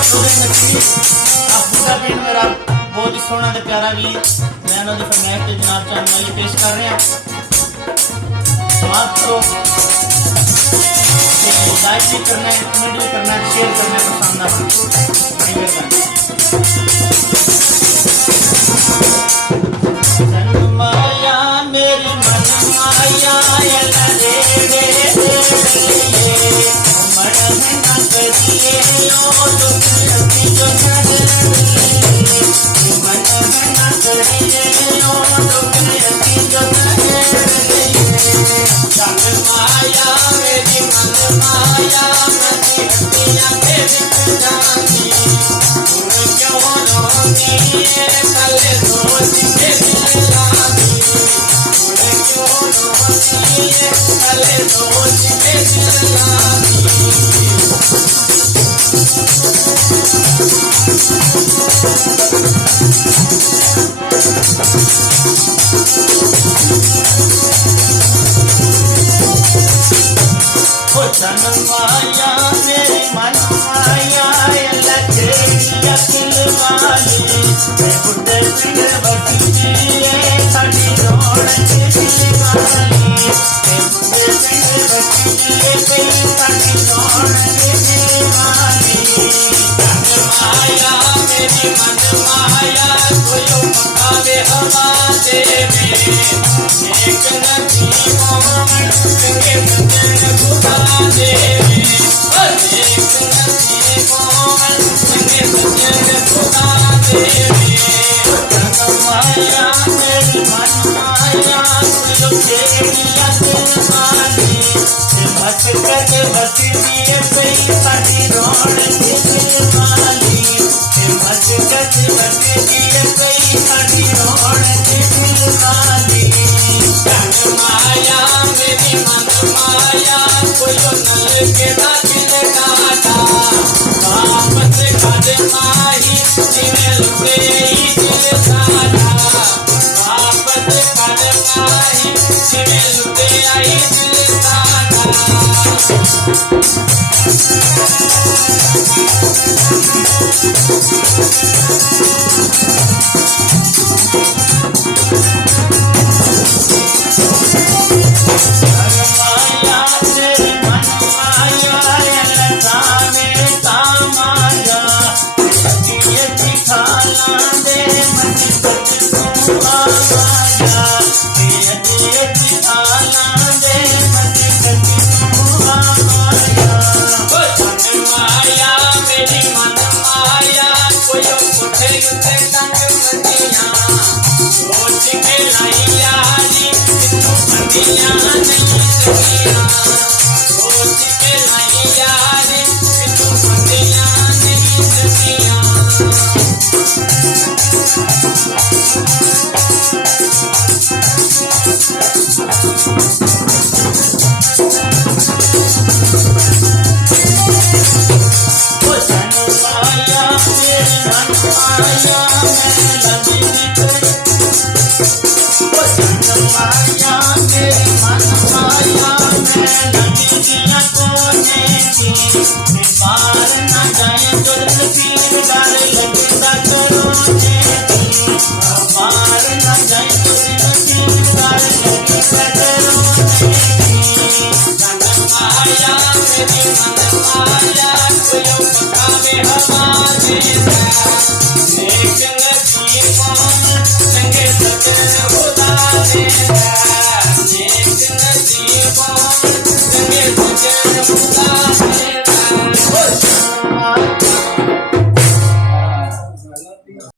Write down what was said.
आपका दिन मेरा बहुत ही सोहना ते प्यारा गीत मैं उन्होंने फरमाइश ते जनाब चाहने वाली पेश कर रहा समाप्त करो लाइक भी करना है कमेंट भी करना है शेयर करना है पसंद ना बड़ी मेहरबानी माया मेरी मन माया रे रे मन ना करिए यो दुखी जो मन ना करिए यो दुखी जो माया मेरी मन माया मेरी हटिया के जानी तुम क्यों रोनी कल सोच के दिलानी तुम क्यों रोनी कल सोच के दिलानी तन माया मेरी मन माया तेरी अखिल वाली बुढ़े पिंड बची साड़ी रौनक दीवानी बुढ़े पिंड बची साड़ी रौनक दीवानी तन माया मेरी मन माया कोई मकावे हवा देवे एक नदी मोहम्मद के बदन खुदा देवे एक नदी मोहम्मद के बदन खुदा देवे तन माया मेरी मन माया कोई तेरी अखिल वाली भटकत बसती पई साडी रौनक दीवानी भटकत बसती पई साडी रौनक दीवानी तन माया मेरी मन माया कोई नल के दाखिल काटा वापस काट माही जिवे लुटे दिल साडा वापस काट माही जिवे लुटे आई दिल साडा संगे सजन खुदा देता एक नसीब